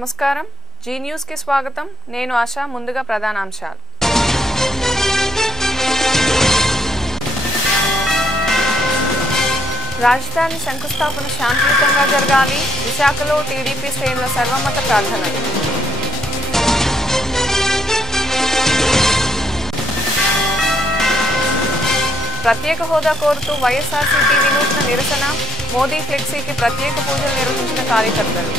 నమస్కారం G news కి స్వాగతం నేను ఆశా ముందుగా ప్రధానాంశాలు రాజధాని శంకుస్థాపన శాంతియుతంగా జరగాలి విశాఖలో టీడీపీ శ్రేణుల సర్వమత ప్రార్థనలు ప్రత్యేక హోదా కోరుతూ వైఎస్ఆర్సీపీ వినూత్న నిరసన మోదీ ఫ్లెక్సీకి ప్రత్యేక పూజలు నిర్వహించిన కార్యకర్తలు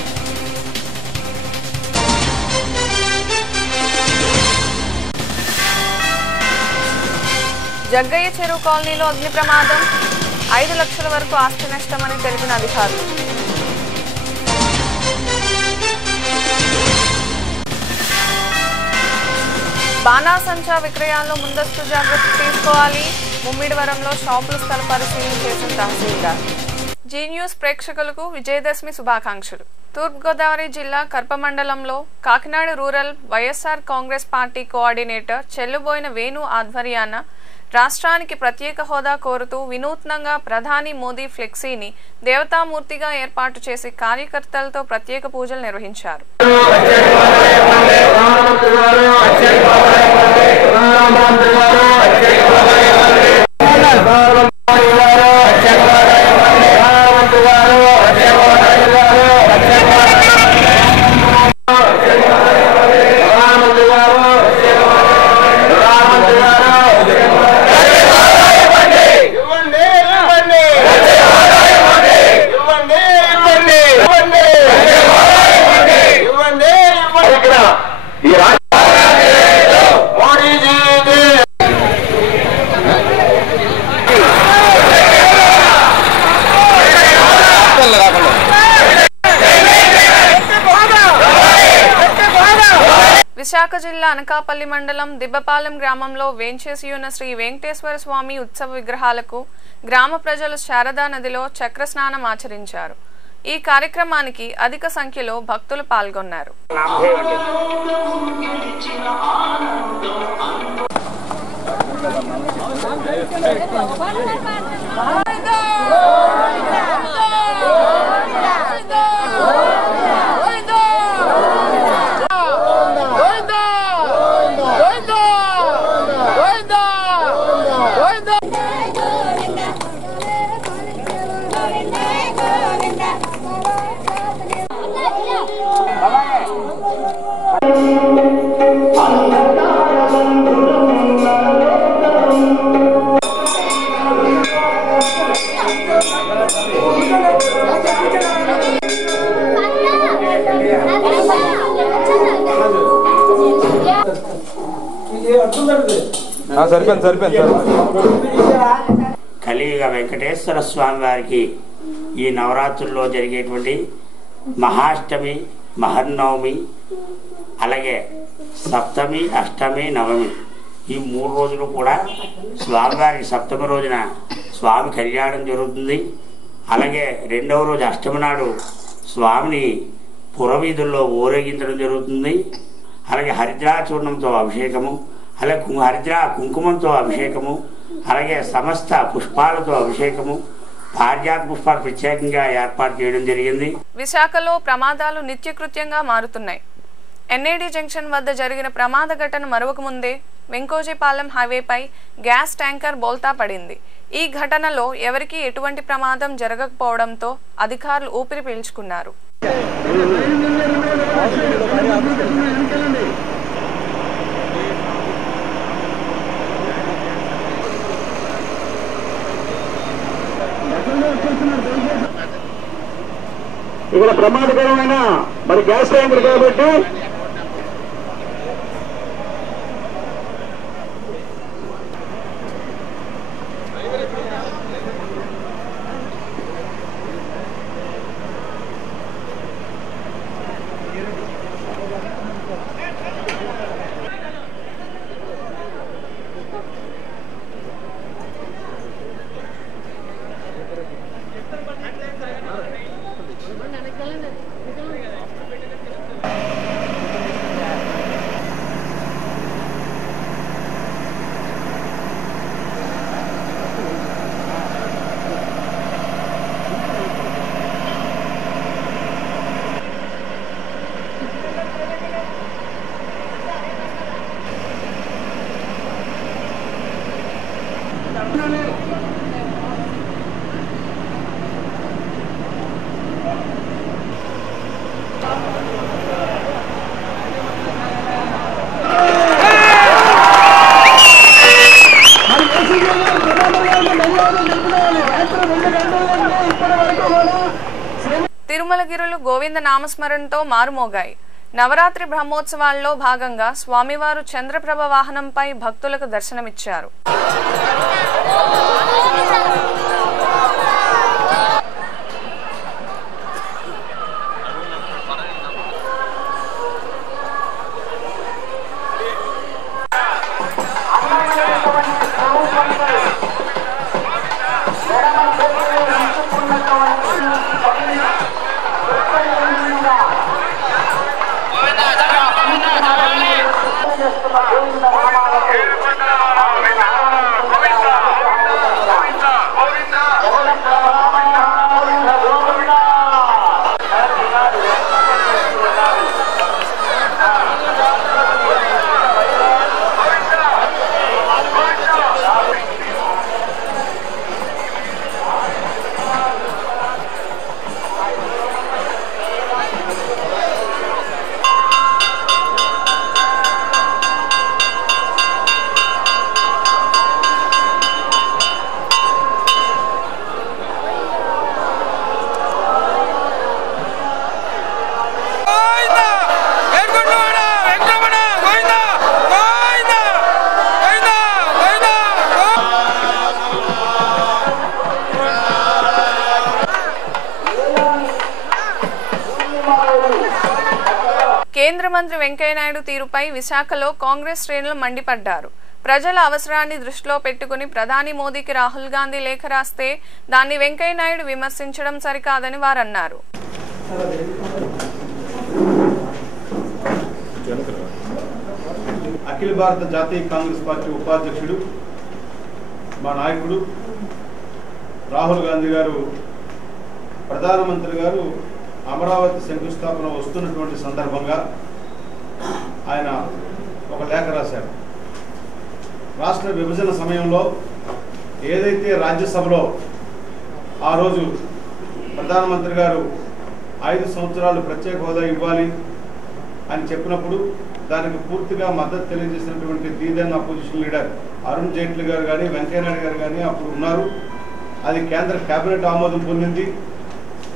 జగ్గయ్య చెరువు కాలనీలో అగ్ని ప్రమాదం 5 లక్షల వరకు ఆస్తి నష్టమని తెలిపిన అధికారులు బాణాసంచా విక్రయాల్లో ముందస్తు జాగ్రత్త తీసుకోవాలి ముమ్మిడివరంలో షాపుల స్థల పరిశీలన చేసిన తహసీల్దార్ జీ న్యూస్ ప్రేక్షకులకు విజయదశమి శుభాకాంక్షలు తూర్పుగోదావరి జిల్లా కర్ప మండలంలో Kakinada rural YSR Congress party coordinator Chelluboina Venu ఆధ్వర్యాన రాష్ట్రానికి ప్రత్యేక హోదా కోరుతూ వినూత్నంగా ప్రధాని మోదీ ఫ్లెక్సీని దేవతామూర్తిగా ఏర్పాటు చేసి కార్యకర్తలతో ప్రత్యేక పూజలు నిర్వహించారు విశాఖ జిల్లా అనకాపల్లి మండలం దిబ్బపాలెం గ్రామంలో వేంచేసి ఉన్న శ్రీ వెంకటేశ్వర స్వామి ఉత్సవ విగ్రహాలకు గ్రామ ప్రజలు శారదా నదిలో చక్ర స్నానం ఆచరించారు ఈ కార్యక్రమానికి అధిక సంఖ్యలో భక్తులు పాల్గొన్నారు కలియుగ వెంకటేశ్వర స్వామి వారికి ఈ నవరాత్రుల్లో జరిగేటువంటి మహాష్టమి మహర్నవమి అలాగే సప్తమి అష్టమి నవమి ఈ 3 రోజులు కూడా స్వామివారికి సప్తమి రోజున స్వామి కళ్యాణం జరుగుతుంది అలాగే 2వ రోజు అష్టమి నాడు స్వామిని పురవీధుల్లో ఊరేగించడం జరుగుతుంది అలాగే హరిద్రాచూర్ణంతో అభిషేకము అలాగే హరిద్రా కుంకుమంతో అభిషేకము అలాగే సమస్త పుష్పాలతో అభిషేకము పారిజాత పుష్పాలు ప్రత్యేకంగా ఏర్పాటు చేయడం జరిగింది విశాఖలో ప్రమాదాలు నిత్యకృత్యంగా మారుతున్నాయి ఎన్ఏడి జంక్షన్ వద్ద జరిగిన ప్రమాద ఘటన మరొక ముందే వెంకోజీపాలెం హైవేపై గ్యాస్ ట్యాంకర్ బోల్తా పడింది ఈ ఘటనలో ఎవరికీ ఎటువంటి ప్రమాదం జరగకపోవడంతో అధికారులు ఊపిరి పీల్చుకున్నారు ఇక్కడ ప్రమాదకరమైన మరి గ్యాస్ ట్యాంకర్ కాబట్టి తిరుమలగిరులు గోవింద నామస్మరణతో మారుమోగాయి. నవరాత్రి బ్రహ్మోత్సవాల్లో భాగంగా స్వామివారు చంద్రప్రభ వాహనంపై భక్తులకు దర్శనమిచ్చారు. కేంద్ర మంత్రి వెంకయ్యనాయుడు తీరుపై విశాఖలో కాంగ్రెస్ శ్రేణులు మండిపడ్డారు. ప్రజల అవసరాన్ని దృష్టిలో పెట్టుకుని ప్రధాని మోదీకి రాహుల్ గాంధీ లేఖ రాస్తే దాన్ని వెంకయ్యనాయుడు విమర్శించడం సరికాదని వారన్నారు. అఖిల భారత జాతీయ కాంగ్రెస్ పార్టీ ఉపాధ్యక్షుడు మా నాయకుడు రాహుల్ గాంధీ గారు ప్రధానమంత్రి గారు అమరావతి శంకుస్థాపన వస్తున్నటువంటి సందర్భంగా ఆయన ఒక లేఖ రాశారు. రాష్ట్ర విభజన సమయంలో ఏదైతే రాజ్యసభలో ఆ రోజు ప్రధానమంత్రి గారు 5 సంవత్సరాలు ప్రత్యేక హోదా ఇవ్వాలి అని చెప్పినప్పుడు దానికి పూర్తిగా మద్దతు తెలియజేసినటువంటి దీదన్ అపోజిషన్ లీడర్ అరుణ్ జైట్లీ గారు కానీ వెంకయ్యనాయుడు గారు కానీ అప్పుడు ఉన్నారు. అది కేంద్ర కేబినెట్ ఆమోదం పొందింది.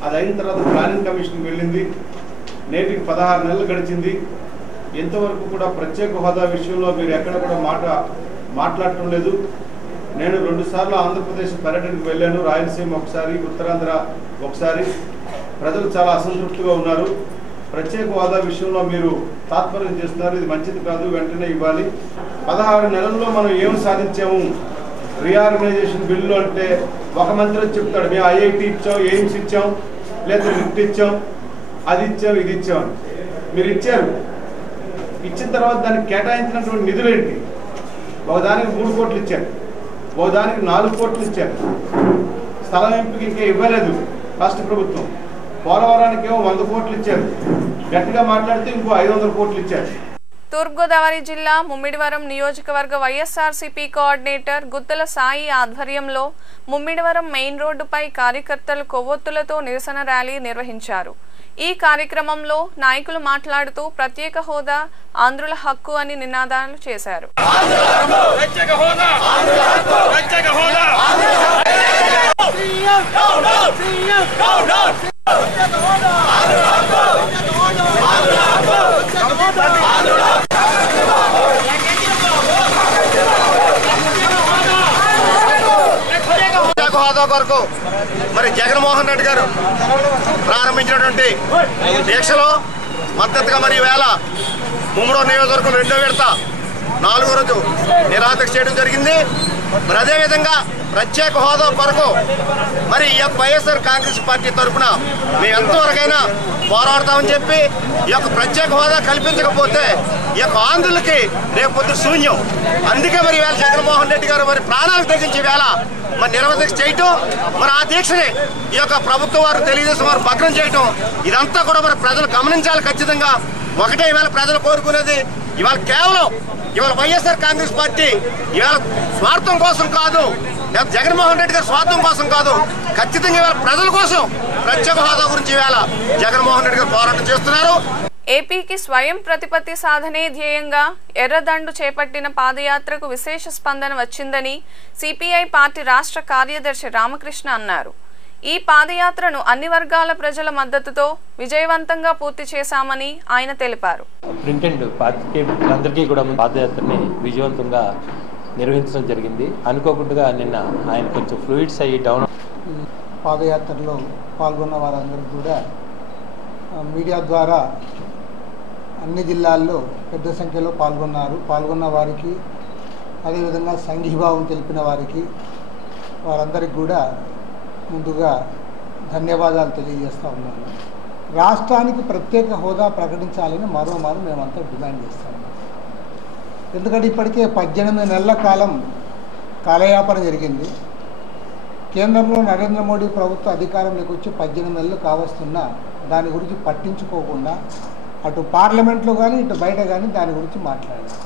అది అయిన తర్వాత ప్లానింగ్ కమిషన్కి వెళ్ళింది. నేటికి 16 నెలలు గడిచింది. ఇంతవరకు కూడా ప్రత్యేక హోదా విషయంలో మీరు ఎక్కడ కూడా మాట్లాడటం లేదు. నేను 2 సార్లు ఆంధ్రప్రదేశ్ పర్యటనకు వెళ్ళాను. రాయలసీమ ఒకసారి, ఉత్తరాంధ్ర ఒకసారి. ప్రజలు చాలా అసంతృప్తిగా ఉన్నారు. ప్రత్యేక హోదా విషయంలో మీరు తాత్పర్యం చేస్తున్నారు. ఇది మంచిది కాదు, వెంటనే ఇవ్వాలి. 16 నెలల్లో మనం ఏం సాధించాము? రీఆర్గనైజేషన్ బిల్లు అంటే ఒక మంత్రి చెప్తాడు, మేము ఐఐటి ఇచ్చాం, ఎయిమ్స్ ఇచ్చాం, లేదా లిఫ్ట్ ఇచ్చాం, అది ఇచ్చాం, ఇది ఇచ్చాం. మీరు ఇచ్చారు. ఇచ్చిన తర్వాత దానికి కేటాయించినటువంటి నిధులు ఏంటి? ఒకదానికి 3 కోట్లు ఇచ్చారు, ఒకదానికి 4 కోట్లు ఇచ్చారు. స్థలం ఎంపిక ఇంకా ఇవ్వలేదు రాష్ట్ర ప్రభుత్వం. పోలవరానికి ఏమో 100 కోట్లు ఇచ్చారు. గట్టిగా మాట్లాడితే ఇంకో 500 కోట్లు ఇచ్చారు. తూర్పుగోదావరి జిల్లా ముమ్మిడివరం నియోజకవర్గ వైఎస్ఆర్సీపీ కోఆర్డినేటర్ గుత్తల సాయి ఆధ్వర్యంలో ముమ్మిడివరం మెయిన్ రోడ్డుపై కార్యకర్తలు కొవ్వొత్తులతో నిరసన ర్యాలీ నిర్వహించారు. ఈ కార్యక్రమంలో నాయకులు మాట్లాడుతూ ప్రత్యేక హోదా ఆంధ్రుల హక్కు అని నినాదాలు చేశారు. హోదా కొరకు మరి జగన్మోహన్ రెడ్డి గారు ప్రారంభించినటువంటి దీక్షలో మద్దతుగా మరి ఈవేళ ముమ్మడి నియోజకవర్గం 2వ విడత 4వ రోజు నిరాదీక్ష చేయడం జరిగింది. మరి అదేవిధంగా ప్రత్యేక హోదా కొరకు మరి ఈ యొక్క వైఎస్ఆర్ కాంగ్రెస్ పార్టీ తరఫున మేము ఎంతవరకైనా పోరాడతామని చెప్పి ఈ యొక్క ప్రత్యేక హోదా కల్పించకపోతే ఈ యొక్క ఆంధ్రులకి రేపొద్దు శూన్యం. అందుకే మరి ఈవేళ జగన్మోహన్ రెడ్డి గారు మరి ప్రాణాలు తెగించి వేళ మరి నిరవధిక చేయటం, మరి ఆ దీక్షని ఈ యొక్క ప్రభుత్వం వారు తెలుగుదేశం వారు భగ్నం చేయటం, ఇదంతా కూడా మరి ప్రజలు గమనించాలి. ఖచ్చితంగా ఒకటే ఇవాళ ప్రజలు కోరుకునేది, ఇవాళ కేవలం ఇవాళ వైఎస్ఆర్ కాంగ్రెస్ పార్టీ ఇవాళ స్వార్థం కోసం కాదు, జగన్మోహన్ రెడ్డి గారి స్వార్థం కోసం కాదు, ఖచ్చితంగా ఇవాళ ప్రజల కోసం ప్రత్యేక హోదా గురించి ఇవాళ జగన్మోహన్ రెడ్డి గారు పోరాటం చేస్తున్నారు. ఏపీకి స్వయం ప్రతిపత్తి సాధనే ధ్యేయంగా ఎర్రదండు చేపట్టిన పాదయాత్రకు విశేష స్పందన వచ్చిందని సిపిఐ పార్టీ రాష్ట్ర కార్యదర్శి రామకృష్ణ అన్నారు. ఈ పాదయాత్రను అన్ని వర్గాల ప్రజల మద్దతుతో విజయవంతంగా పూర్తి చేశామని ఆయన తెలిపారు. ప్రింట్ అండ్ పాత్రికేయులందరికీ కూడా పాదయాత్రని విజయవంతంగా నిర్వహించడం జరిగింది. అనుకోకుండా నిన్న ఆయన కొంచెం ఫ్లూయిడ్స్ అయ్యి డౌన్. పాదయాత్రలో పాల్గొన్న వారందరూ కూడా మీడియా ద్వారా అన్ని జిల్లాల్లో పెద్ద సంఖ్యలో పాల్గొన్న వారికి, అదేవిధంగా సంఘీభావం తెలిపిన వారికి, వారందరికీ కూడా ముందుగా ధన్యవాదాలు తెలియజేస్తూ ఉన్నాను. రాష్ట్రానికి ప్రత్యేక హోదా ప్రకటించాలని మరోమారు మేమంతా డిమాండ్ చేస్తాము. ఎందుకంటే ఇప్పటికే 18 నెలల కాలం కాలయాపన జరిగింది. కేంద్రంలో నరేంద్ర మోడీ ప్రభుత్వ అధికారంలోకి వచ్చి 18 నెలలు కావస్తున్నా దాని గురించి పట్టించుకోకుండా అటు పార్లమెంట్లో కానీ ఇటు బయట కానీ దాని గురించి మాట్లాడారు.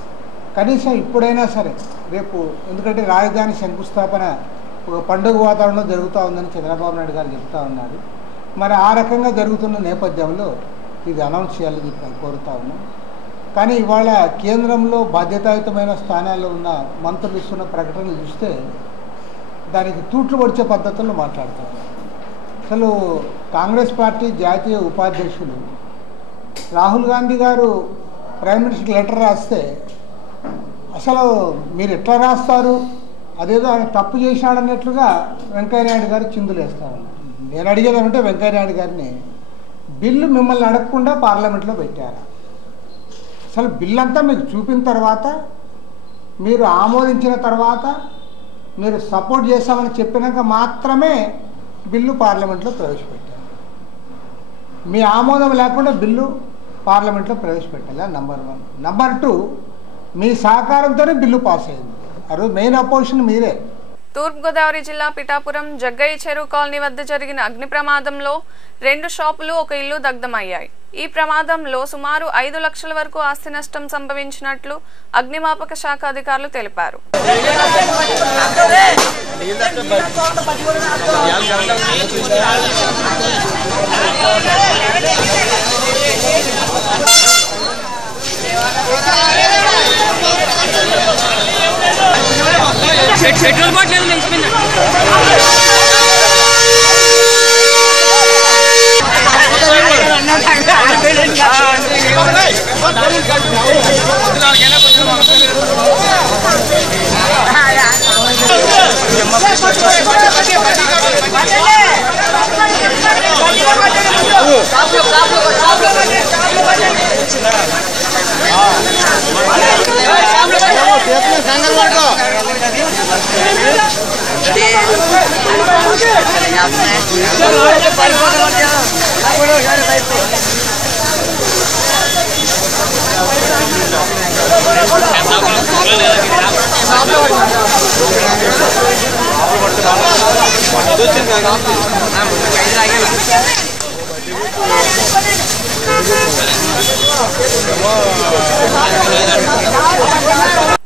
కనీసం ఇప్పుడైనా సరే రేపు, ఎందుకంటే రాజధాని శంకుస్థాపన ఒక పండుగ వాతావరణంలో జరుగుతూ ఉందని చంద్రబాబు నాయుడు గారు చెప్తా ఉన్నారు. మరి ఆ రకంగా జరుగుతున్న నేపథ్యంలో ఇది అనౌన్స్ చేయాలని చెప్పి కోరుతా ఉన్నాం. కానీ ఇవాళ కేంద్రంలో బాధ్యతాయుతమైన స్థానాల్లో ఉన్న మంత్రులు ఇస్తున్న ప్రకటనలు చూస్తే దానికి తూట్లు పొడిచే పద్ధతుల్లో మాట్లాడుతారు. అసలు కాంగ్రెస్ పార్టీ జాతీయ ఉపాధ్యక్షులు రాహుల్ గాంధీ గారు ప్రైమ్ మినిస్టర్కి లెటర్ రాస్తే అసలు మీరు ఎట్లా రాస్తారు, అదేదో ఆయన తప్పు చేశాడన్నట్లుగా వెంకయ్యనాయుడు గారు చిందులు వేస్తూ ఉన్నారు. నేను అడిగేదేమంటే వెంకయ్యనాయుడు గారిని, బిల్లు మిమ్మల్ని అడగకుండా పార్లమెంట్లో పెట్టారా? అసలు బిల్లు అంతా మీకు చూపిన తర్వాత, మీరు ఆమోదించిన తర్వాత, మీరు సపోర్ట్ చేస్తామని చెప్పినాక మాత్రమే బిల్లు పార్లమెంట్లో ప్రవేశపెట్టారు. మీ ఆమోదం లేకుండా బిల్లు పార్లమెంట్లో ప్రవేశపెట్టాలి. నంబర్ 1. నంబర్ 2, మీ సహకారంతోనే బిల్లు పాస్ అయింది. ఆ రోజు మెయిన్ అపోజిషన్ మీరే. తూర్పుగోదావరి జిల్లా పిఠాపురం జగ్గయ్య చెరువు కాలనీ వద్ద జరిగిన అగ్ని ప్రమాదంలో 2 షాపులు, 1 ఇల్లు దగ్ధమయ్యాయి. ఈ ప్రమాదంలో సుమారు 5 లక్షల వరకు ఆస్తి నష్టం సంభవించినట్లు అగ్నిమాపక శాఖ అధికారులు తెలిపారు. పెట్రోల్ బాటిల్ నిలిచిపోయింది.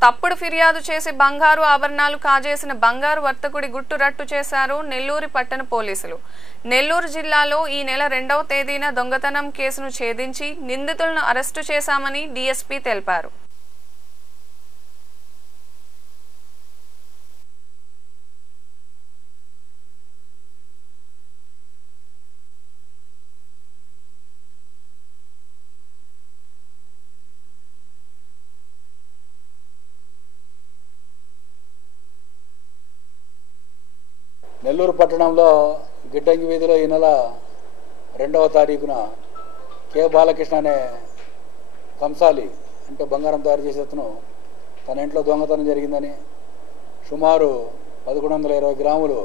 తప్పుడు ఫిర్యాదు చేసి బంగారు ఆభరణాలు కాజేసిన బంగారు వర్తకుడి గుట్టు రట్టు చేశారు నెల్లూరు పట్టణ పోలీసులు. నెల్లూరు జిల్లాలో ఈ నెల 2వ తేదీన దొంగతనం కేసును ఛేదించి నిందితులను అరెస్టు చేశామని డీఎస్పీ తెలిపారు. నెల్లూరు పట్టణంలో గిడ్డంగి వీధిలో ఈ నెల 2వ తారీఖున కె బాలకృష్ణ అనే కంసాలి, అంటే బంగారం తయారు చేసే అతను, తన ఇంట్లో దొంగతనం జరిగిందని సుమారు 1120 గ్రాములు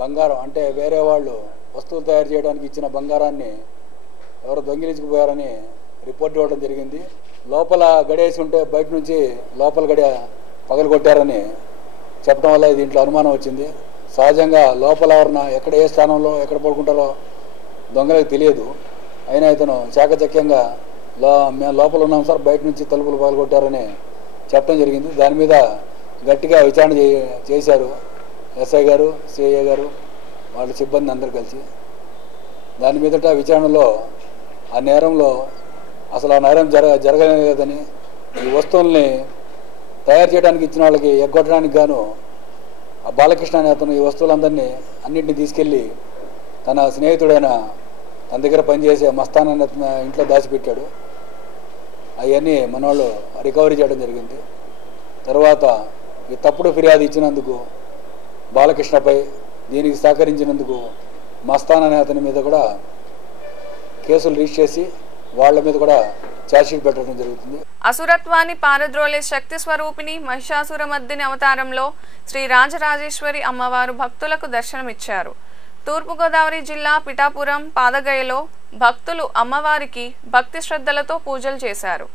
బంగారం, అంటే వేరే వాళ్ళు వస్తువులు తయారు చేయడానికి ఇచ్చిన బంగారాన్ని ఎవరో దొంగిలించుకుపోయారని రిపోర్ట్ ఇవ్వడం జరిగింది. లోపల గడేసి ఉంటే బయట నుంచి లోపల గడియ పగలగొట్టారని చెప్పడం వల్ల దీంట్లో అనుమానం వచ్చింది. సహజంగా లోపల ఎవరన్నా ఎక్కడ ఏ స్థానంలో ఎక్కడ పడుకుంటారో దొంగలకు తెలియదు. అయినా ఇతను చాకచక్యంగా మేము లోపల ఉన్నాం సార్, బయట నుంచి తలుపులు పగలగొట్టారని చెప్పడం జరిగింది. దాని మీద గట్టిగా విచారణ చేశారు. ఎస్ఐ గారు, సిఐ గారు, వాళ్ళ సిబ్బంది అందరూ కలిసి దాని మీదట విచారణలో ఆ నేరంలో అసలు ఆ నేరం జరగలేదని ఈ వస్తువుల్ని తయారు చేయడానికి ఇచ్చిన వాళ్ళకి ఎగ్గొట్టడానికి గాను ఆ బాలకృష్ణ అనే అతను ఈ వస్తువులందరినీ అన్నింటినీ తీసుకెళ్ళి తన స్నేహితుడైన తన దగ్గర పనిచేసే మస్తాన్ అనే ఇంట్లో దాచిపెట్టాడు. అవన్నీ మన వాళ్ళు రికవరీ చేయడం జరిగింది. తర్వాత ఈ తప్పుడు ఫిర్యాదు ఇచ్చినందుకు బాలకృష్ణపై, దీనికి సహకరించినందుకు మస్తాన్ అనే అతని మీద కూడా కేసులు రిజిస్టర్ చేసి వాళ్ళ మీద కూడా ఛార్జ్షీట్ పెట్టడం జరుగుతుంది. అసురత్వాన్ని పారద్రోలే శక్తి స్వరూపిణి మహిషాసురమర్దిని అవతారంలో శ్రీ రాజరాజేశ్వరి అమ్మవారు భక్తులకు దర్శనమిచ్చారు. తూర్పుగోదావరి జిల్లా పిఠాపురం పాదగయలో భక్తులు అమ్మవారికి భక్తి శ్రద్ధలతో పూజలు చేశారు.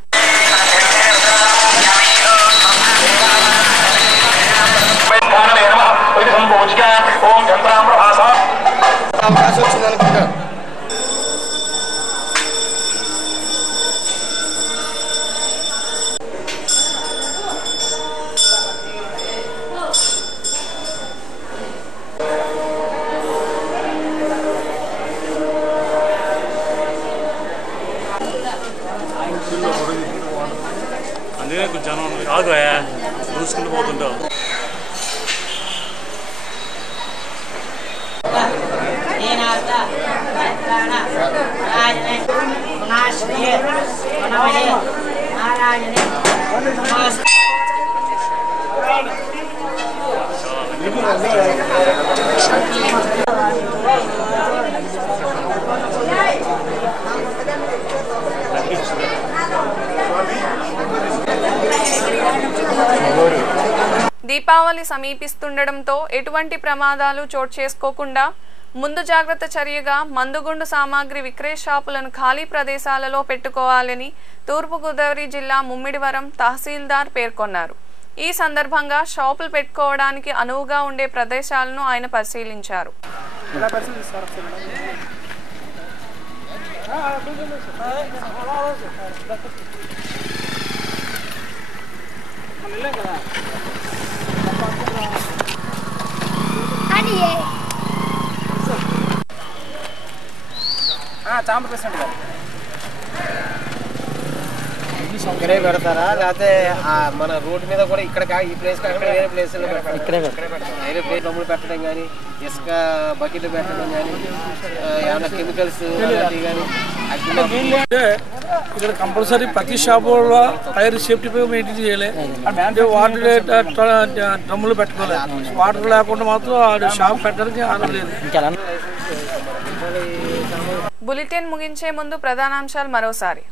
అందుకే కొంచెం జనం కాదు చూసుకుంటూ పోతుంటావు. దీపావళి సమీపిస్తుండటంతో ఎటువంటి ప్రమాదాలు చోటు చేసుకోకుండా ముందు జాగ్రత్త చర్యగా మందుగుండు సామాగ్రి విక్రయ షాపులను ఖాళీ ప్రదేశాలలో పెట్టుకోవాలని తూర్పుగోదావరి జిల్లా ముమ్మిడివరం తహసీల్దార్ పేర్కొన్నారు. ఈ సందర్భంగా షాపులు పెట్టుకోవడానికి అనువుగా ఉండే ప్రదేశాలను ఆయన పరిశీలించారు. ఇక్కడే పెడతారా లేకపోతే మన రోడ్డు మీద కూడా ఇక్కడ ఈ ప్లేస్ కాకుండా వేరే ప్లేస్ వేరే ప్లేస్ డబ్బులు పెట్టడం కానీ, ఇసుక బకెట్లు పెట్టడం కానీ, ఏమైనా కెమికల్స్ కానీ ఇక్కడ కంపల్సరీ ప్రతి షాపులో ఫైర్ సేఫ్టీ మెయింటైన్ చేయాలి. అంటే వాటర్ డ్రమ్ములు పెట్టుకోవాలి. వాటర్ లేకుండా మాత్రం షాప్ పెట్టడానికి ఆనలేదు. బులెటిన్ ముగించే ముందు ప్రధానాంశాలు మరోసారి.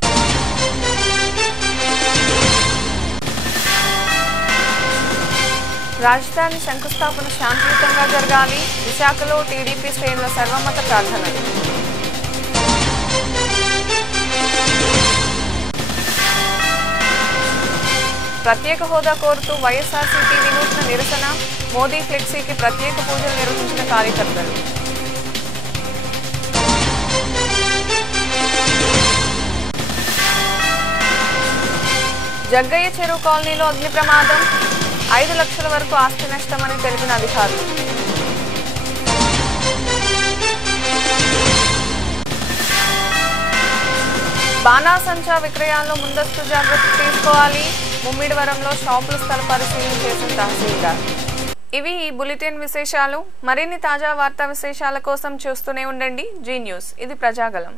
రాజధాని శంకుస్థాపన శాంతియుతంగా జరగాలి. విశాఖలో టీడీపీ శ్రేణుల సర్వమత ప్రార్థనలు. ప్రత్యేక హోదా కోరుతూ వైఎస్ఆర్సీపీ వినూత్న నిరసన. మోదీ ఫ్లెక్సీకి ప్రత్యేక పూజలు నిర్వహించిన కార్యకర్తలు. జగ్గయ్య చెరువు కాలనీలో అగ్ని ప్రమాదం. 5 లక్షల వరకు ఆస్తి నష్టమని తెలిపిన అధికారులు. బాణాసంచా విక్రయాల్లో ముందస్తు జాగ్రత్త తీసుకోవాలి. ముమ్మిడివరంలో షాపుల స్థల పరిశీలన చేసిన తహసీల్దార్. ఇవి ఈ బులెటిన్ విశేషాలు. మరిన్ని తాజా వార్తా విశేషాల కోసం చూస్తూనే ఉండండి జీ న్యూస్. ఇది ప్రజాగలం.